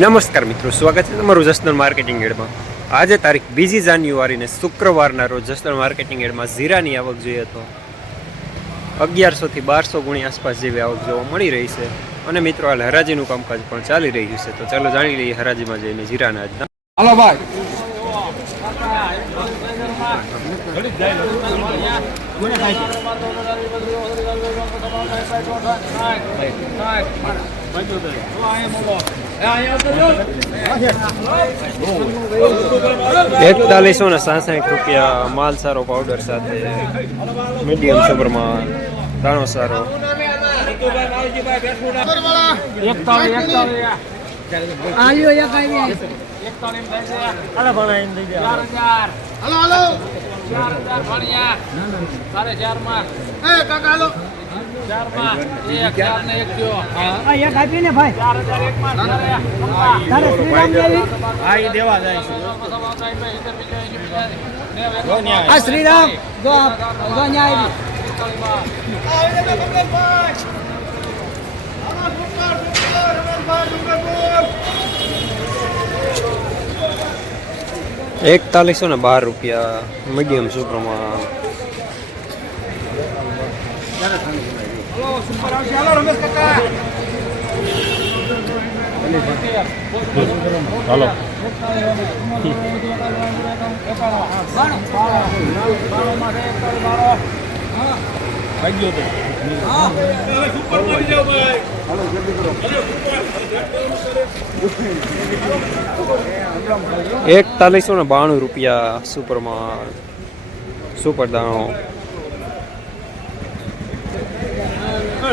નમસ્કાર મિત્રો, સ્વાગત છે તમારું જસદણ માર્કેટિંગ એડમાં। આજે તારીખ 2 જાન્યુઆરી ને શુક્રવારના રોજ જસદણ માર્કેટિંગ એડમાં જીરાની આવક જોઈએ તો 1100 થી 1200 ગુણી આસપાસ જેવી આવક જોવા મળી રહી છે। અને મિત્રો હાલ હરાજીનું કામકાજ પણ ચાલી રહ્યું છે, તો ચાલો જાણી લઈએ હરાજીમાં જઈને જીરાના આજના। હાલો ભાઈ ₹4160 માલ સારો પાવડર સાથે મીડિયમ સુપરમાં દાણો સારો। શ્રીરામ ₹4112 મીડિયમ સુપરમાં। હાલો ₹4192 સુપરમાં સુપર દાણો।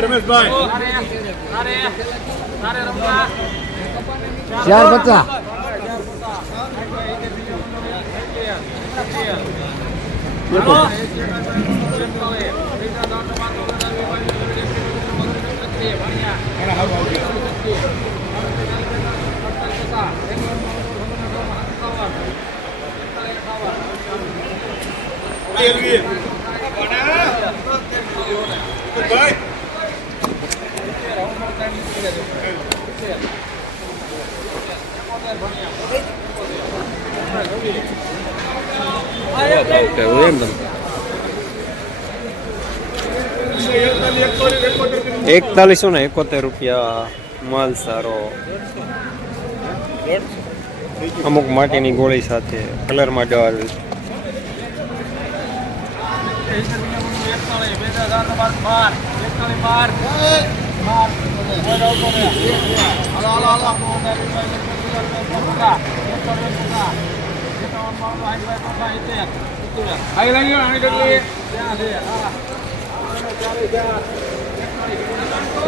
રમેશભાઈ ₹4171 માલ સારો અમુક માટીની ગોળી સાથે કલરમાં ડલ।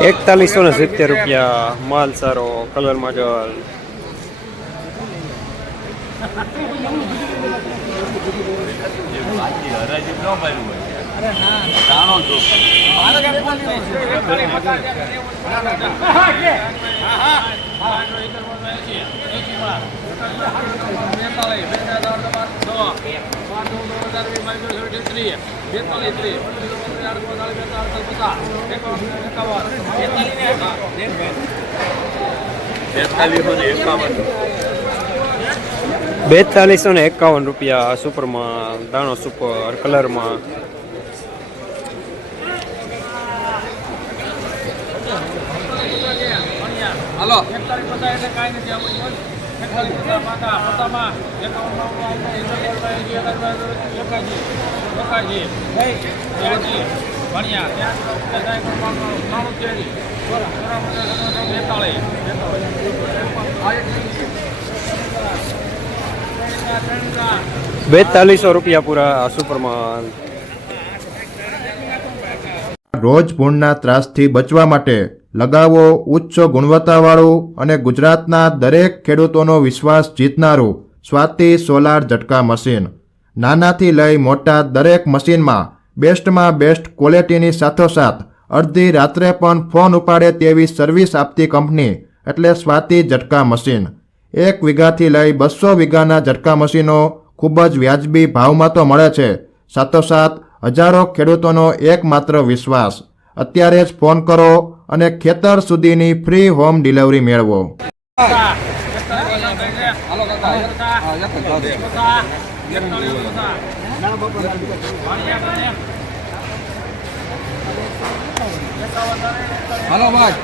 ₹4170 માલ સારો કલરમાં ડલ। ₹4251 સુપરમાં દાણો સુપર કલરમાં। હાલો ₹4200 પૂરા સુપરમાં। રોજ ભૂણના ત્રાસથી બચવા માટે લગાવો ઉચ્ચ ગુણવત્તાવાળું અને ગુજરાતના દરેક ખેડૂતોનો વિશ્વાસ જીતનારું સ્વાતિ સોલાર ઝટકા મશીન। નાનાથી લઈ મોટા દરેક મશીનમાં બેસ્ટમાં બેસ્ટ ક્વોલિટીની સાથોસાથ અડધી રાત્રે પણ ફોન ઉપાડે તેવી સર્વિસ આપતી કંપની એટલે સ્વાતિ ઝટકા મશીન। 1 વીઘાથી લઈ 200 વીઘાના ઝટકા મશીનો ખૂબ જ વ્યાજબી ભાવમાં તો મળે છે, સાથોસાથ હજારો ખેડૂતોનો એકમાત્ર વિશ્વાસ। અત્યારે જ ફોન કરો અને ખેતર સુધીની ફ્રી હોમ ડિલિવરી મેળવો। હાલો ભાઈ.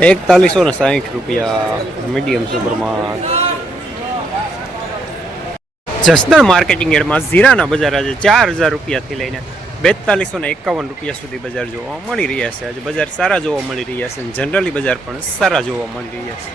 ₹4160 મીડિયમ સુપરમાં. જસદણ માર્કેટિંગ યાર્ડમાં જીરાના બજાર આજે ₹4000 લઈને ₹4251 સુધી બજાર જોવા મળી રહ્યા છે. આજે બજાર સારા જોવા મળી રહ્યા છે. જનરલી બજાર પણ સારા જોવા મળી રહ્યા છે.